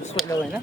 Bismillah oyna.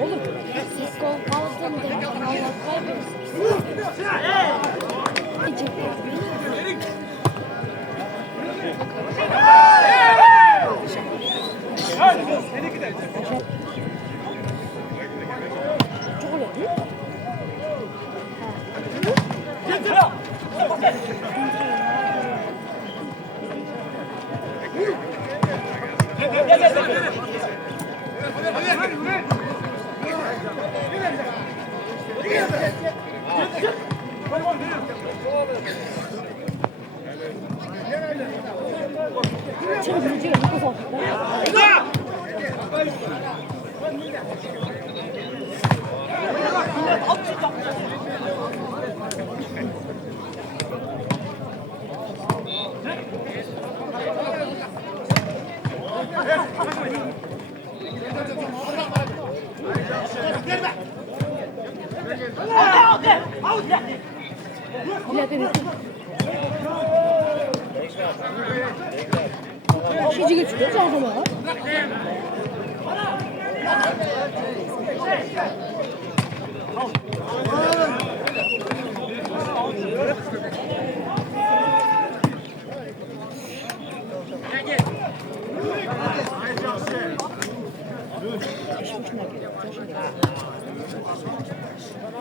Oğlum, siz kol aldın da Allah kaybetsin. 시지개 죽였지 않아?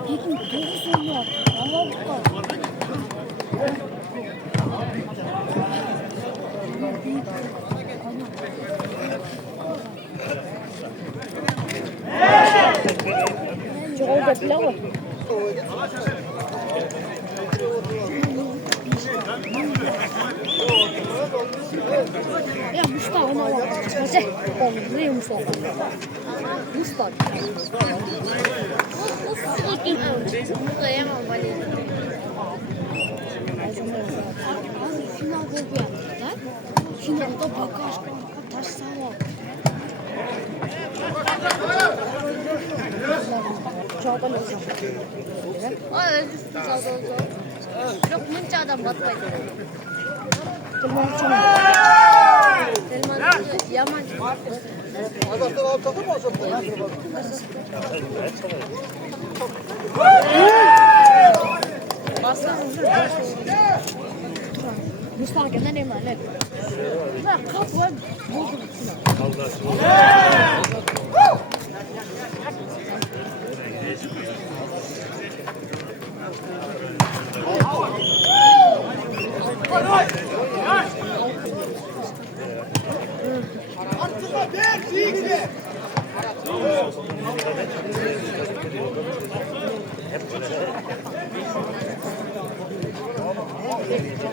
이건 누구 소리야? 나와볼까? 저거 잡으려고. Ya Mustafa ona bak. Kaçı? Ne Mustafa? Mustafa. Burada yemem bali. Final golü yaptılar. Finalda bagaj taş sağlam. Özü savdo. Çok muncadan batmaydı. Telman için. Telman yaman. Adaktan alt takım olsa Basın. Mustafa kendine ne var ne? Bak kapı bozuldu.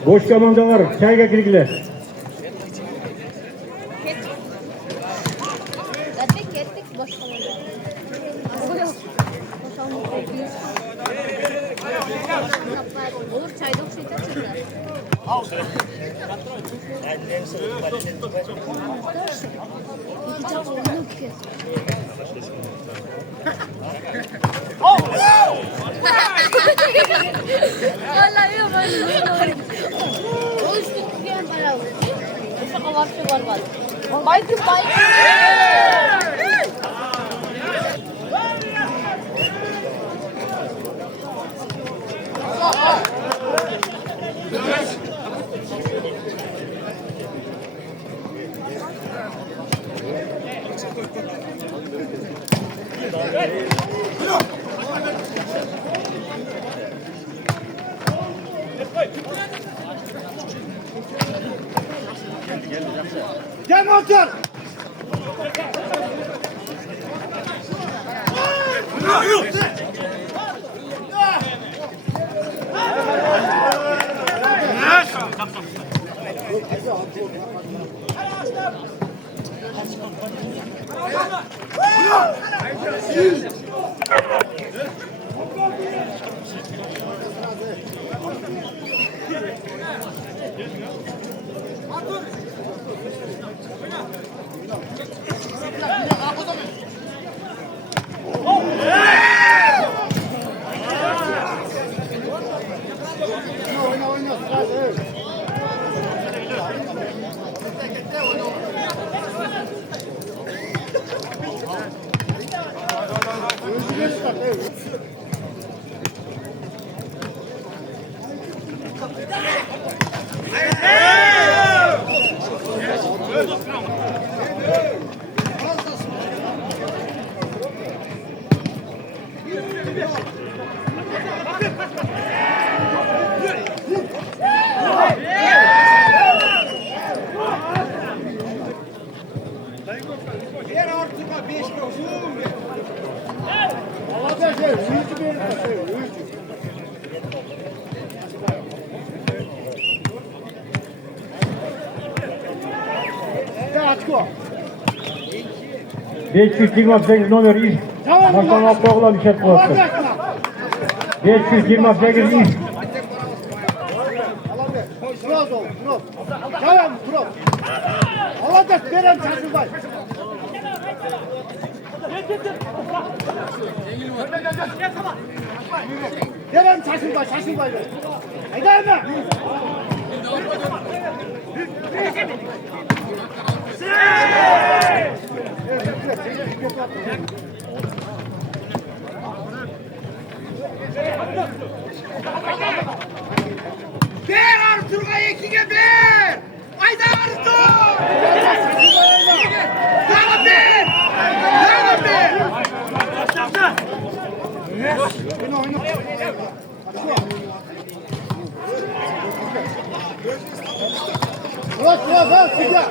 Boş zamanda var. Çayga girgiler. Kettik boşalma. Olur çay dök şey taşırlar. İki tane oyunu kes. Vallahi yok öyle. O işte kuyen bala. Şu kavakçı var var. Baytı baytı. Gel Montur! Ver artık 5 uzun. Allah şey, uyucu verin de şey, uyucu. Ya Açko. 528 numara iş. Hasan Abdağ'la bir şey koydu. 528 iş. Şurası ol, şurası. Tamam, şurası. Alacak, veren çarşıbay. Veren çarşıbay, çarşıbay ver. Haydi hemen. Ver Artur'a ikiye ver. Haydi Artur. Devam et. Devam et. Oyna oyna. Bırak bırak bırak.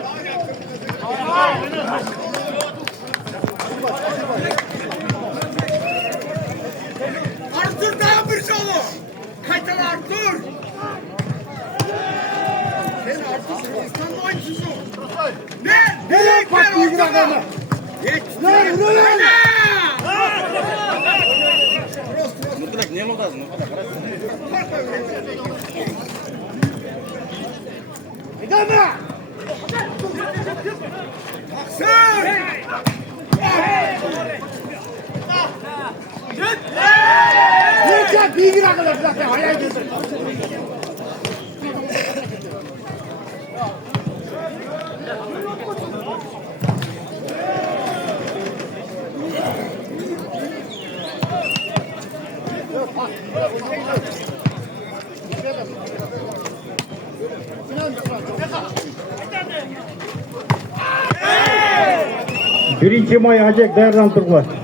진짜 비기라고 그래. 와야 돼. Birinchi moy ajak tayyorlanib turibdi.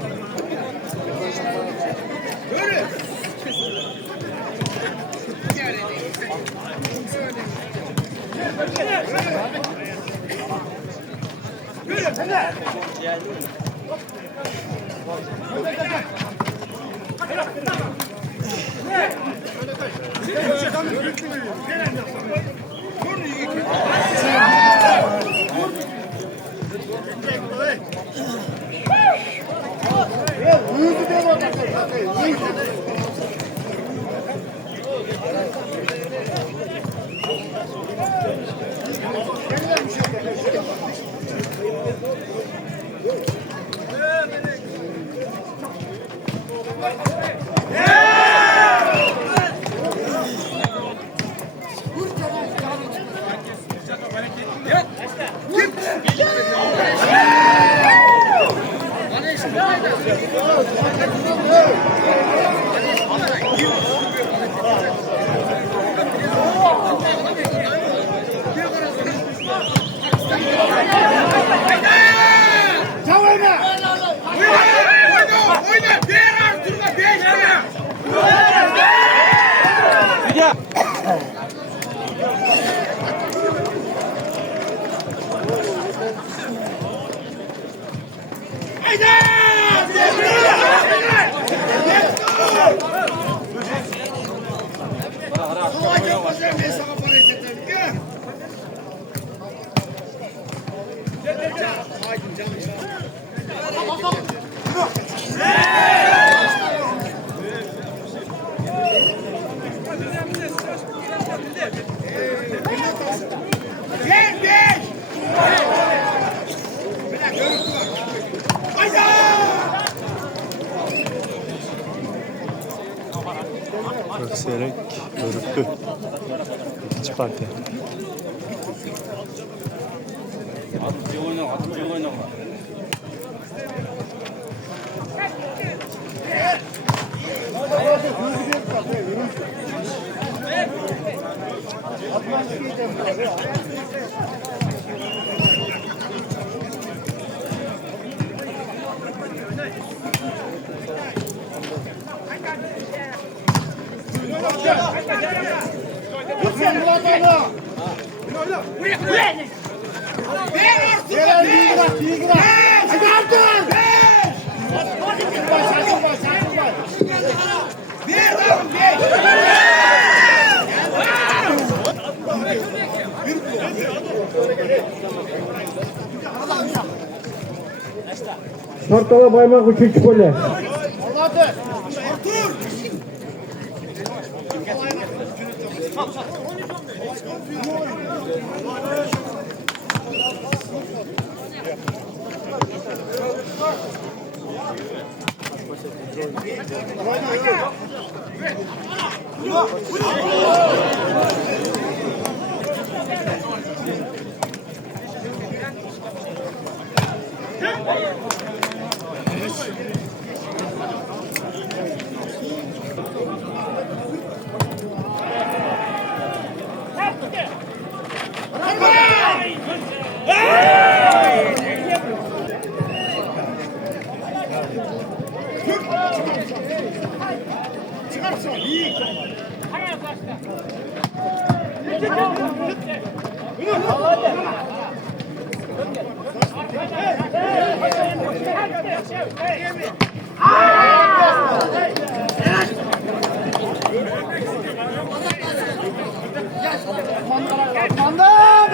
Gökselerek örüktü. İkinci parti. Şortala Baymak 3. golü.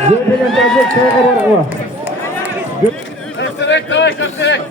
Göbelen ajak toyga bargıla. Kösterek davay kösterek.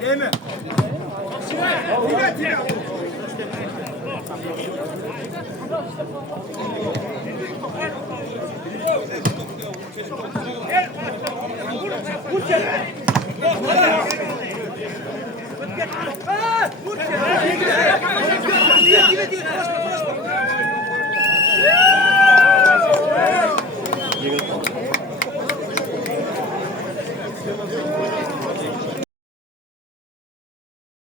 Vur.